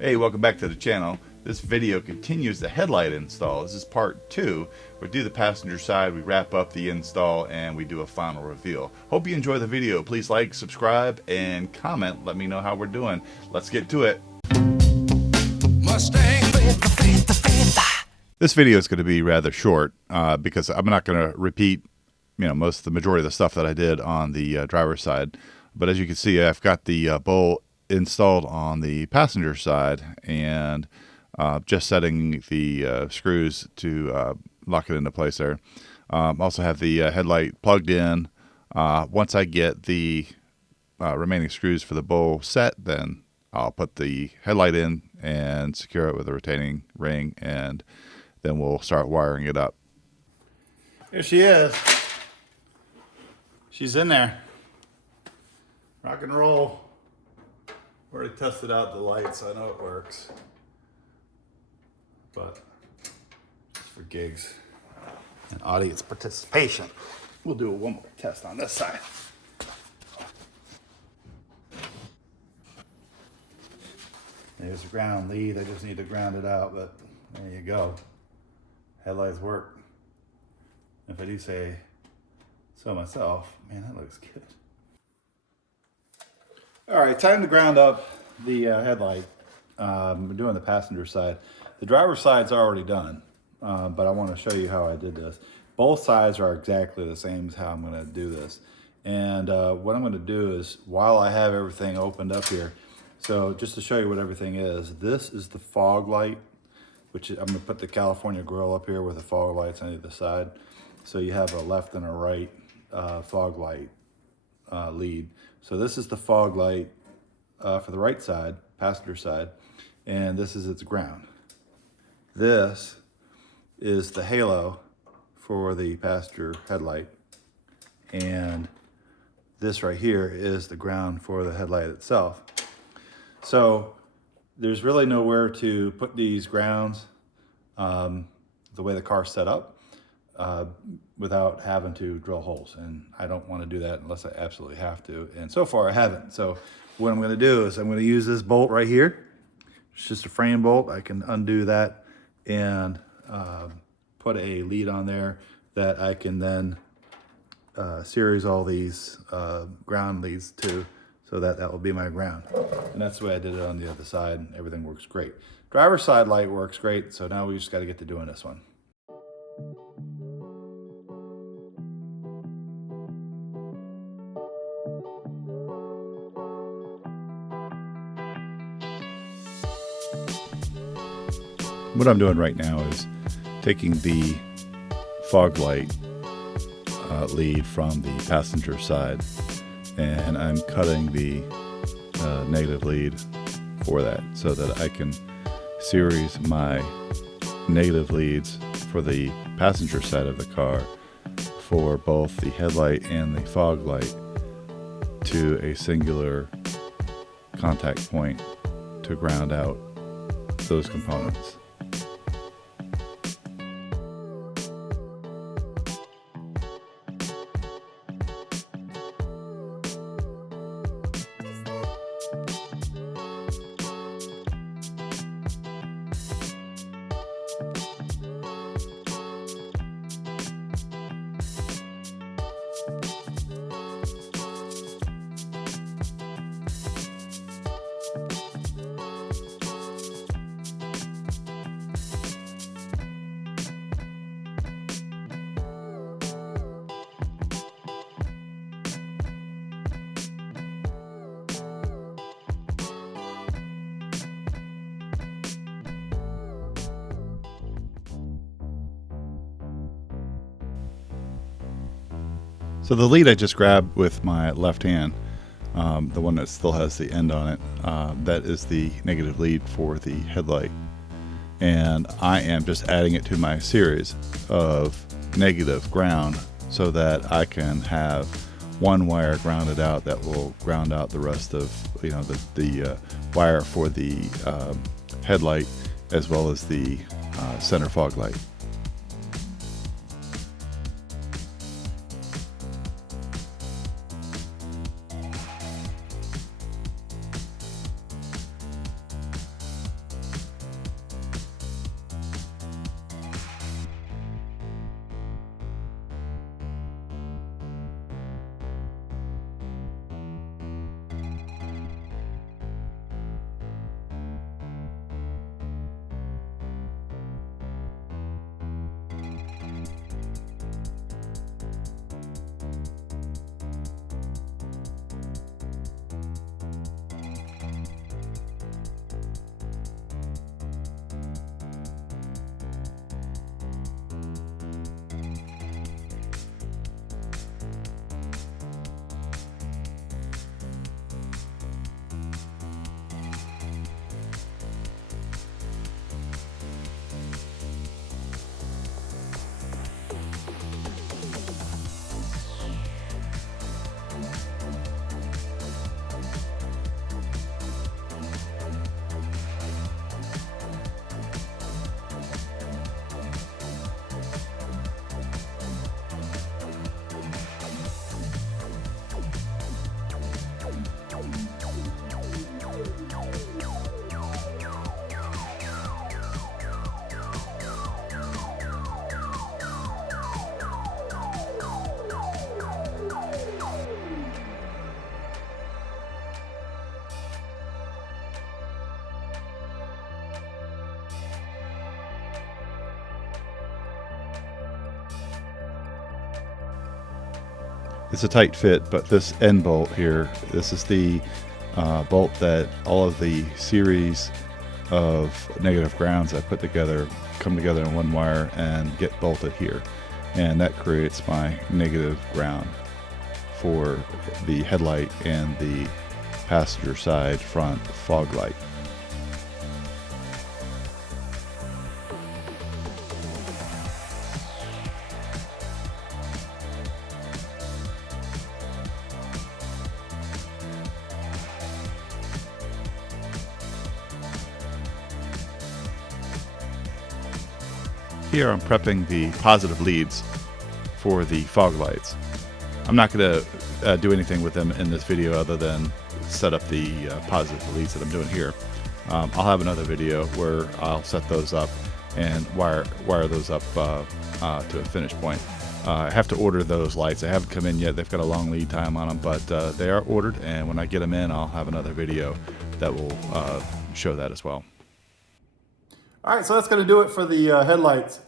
Hey, welcome back to the channel. This video continues the headlight install. This is part 2. We do the passenger side, we wrap up the install, and we do a final reveal. Hope you enjoy the video. Please like, subscribe, and comment. Let me know how we're doing. Let's get to it. Mustang. This video is going to be rather short because I'm not going to repeat the majority of the stuff that I did on the driver's side. But as you can see, I've got the bowl installed on the passenger side and just setting the screws to lock it into place there. Also have the headlight plugged in. Once I get the remaining screws for the bowl set, then I'll put the headlight in and secure it with a retaining ring, and then we'll start wiring it up. Here she is. She's in there. Rock and roll. Already tested out the light, so I know it works. But just for gigs and audience participation, we'll do one more test on this side. There's the ground lead. I just need to ground it out, but there you go. Headlights work. If I do say so myself, man, that looks good. All right, time to ground up the headlight. We're doing the passenger side. The driver's side's already done, but I want to show you how I did this. Both sides are exactly the same as how I'm going to do this. And what I'm going to do is, while I have everything opened up here, so just to show you what everything is, this is the fog light, which I'm going to put the California grill up here with the fog lights on either side. So you have a left and a right fog light lead. So this is the fog light for the right side, passenger side, and this is its ground. This is the halo for the passenger headlight, and this right here is the ground for the headlight itself. So there's really nowhere to put these grounds the way the car's set up without having to drill holes, and I don't want to do that unless I absolutely have to, and so far I haven't. So what I'm going to do is I'm going to use this bolt right here. It's just a frame bolt. I can undo that and put a lead on there that I can then series all these ground leads to, so that will be my ground. And that's the way I did it on the other side. Everything works great. Driver's side light works great, so now we just got to get to doing this one. What I'm doing right now is taking the fog light lead from the passenger side, and I'm cutting the negative lead for that so that I can series my negative leads for the passenger side of the car for both the headlight and the fog light to a singular contact point to ground out those components. So the lead I just grabbed with my left hand, the one that still has the end on it, that is the negative lead for the headlight. And I am just adding it to my series of negative ground so that I can have one wire grounded out that will ground out the rest of the wire for the headlight, as well as the center fog light. It's a tight fit, but this end bolt here, this is the bolt that all of the series of negative grounds I put together come together in one wire and get bolted here, and that creates my negative ground for the headlight and the passenger side front fog light. Here I'm prepping the positive leads for the fog lights. I'm not going to do anything with them in this video other than set up the positive leads that I'm doing here. I'll have another video where I'll set those up and wire those up to a finish point. I have to order those lights. They haven't come in yet. They've got a long lead time on them, but they are ordered, and when I get them in, I'll have another video that will show that as well. All right, so that's going to do it for the headlights.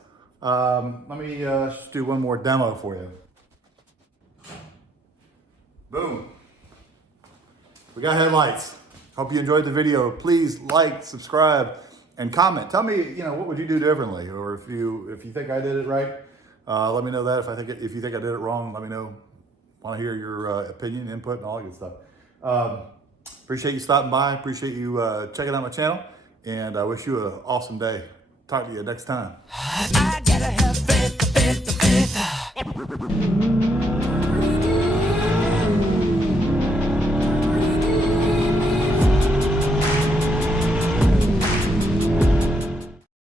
Let me just do one more demo for you. Boom. We got headlights. Hope you enjoyed the video. Please like, subscribe, and comment. Tell me, what would you do differently, or if you think I did it right, let me know that. If you think I did it wrong, let me know. Want to hear your opinion, input, and all that good stuff. Appreciate you stopping by. Appreciate you checking out my channel, and I wish you an awesome day. Talk to you next time. I gotta have faith, faith, faith.